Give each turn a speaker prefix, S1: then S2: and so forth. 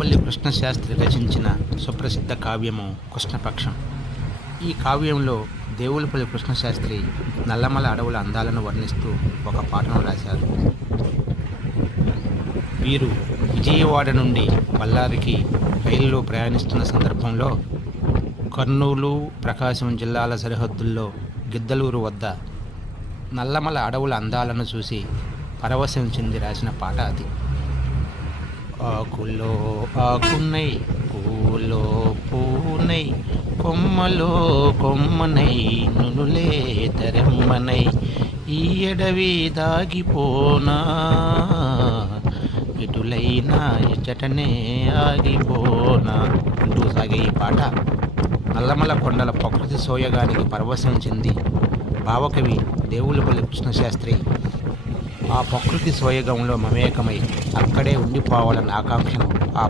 S1: పల్లి కృష్ణశాస్త్రి రచించిన సుప్రసిద్ధ కావ్యము కృష్ణపక్షం. ఈ కావ్యంలో దేవులపల్లి కృష్ణశాస్త్రి నల్లమల అడవుల అందాలను వర్ణిస్తూ ఒక పాటను రాశారు. వీరు విజయవాడ నుండి బళ్ళారికి రైల్లో ప్రయాణిస్తున్న సందర్భంలో కర్నూలు ప్రకాశం జిల్లాల సరిహద్దుల్లో గిద్దలూరు వద్ద నల్లమల అడవుల అందాలను చూసి పరవశం చెంది రాసిన పాట అది. ఆకులో ఆకునై పూలో పూనై కొమ్మలో కొమ్మనై నునులే తెరమ్మనై ఈ ఎడవి దాగిపోనా? ఇటులైనా ఇచ్చటనే ఆగిపోనా? అంటూ సాగే ఈ పాట నల్లమల కొండల ప్రకృతి సోయగానికి పరవశించింది భావకవి దేవులపల్లి కృష్ణశాస్త్రి ఆ ప్రకృతి స్వయోగంలో మమేకమై అక్కడే ఉండిపోవాలన్న ఆకాంక్షను ఆ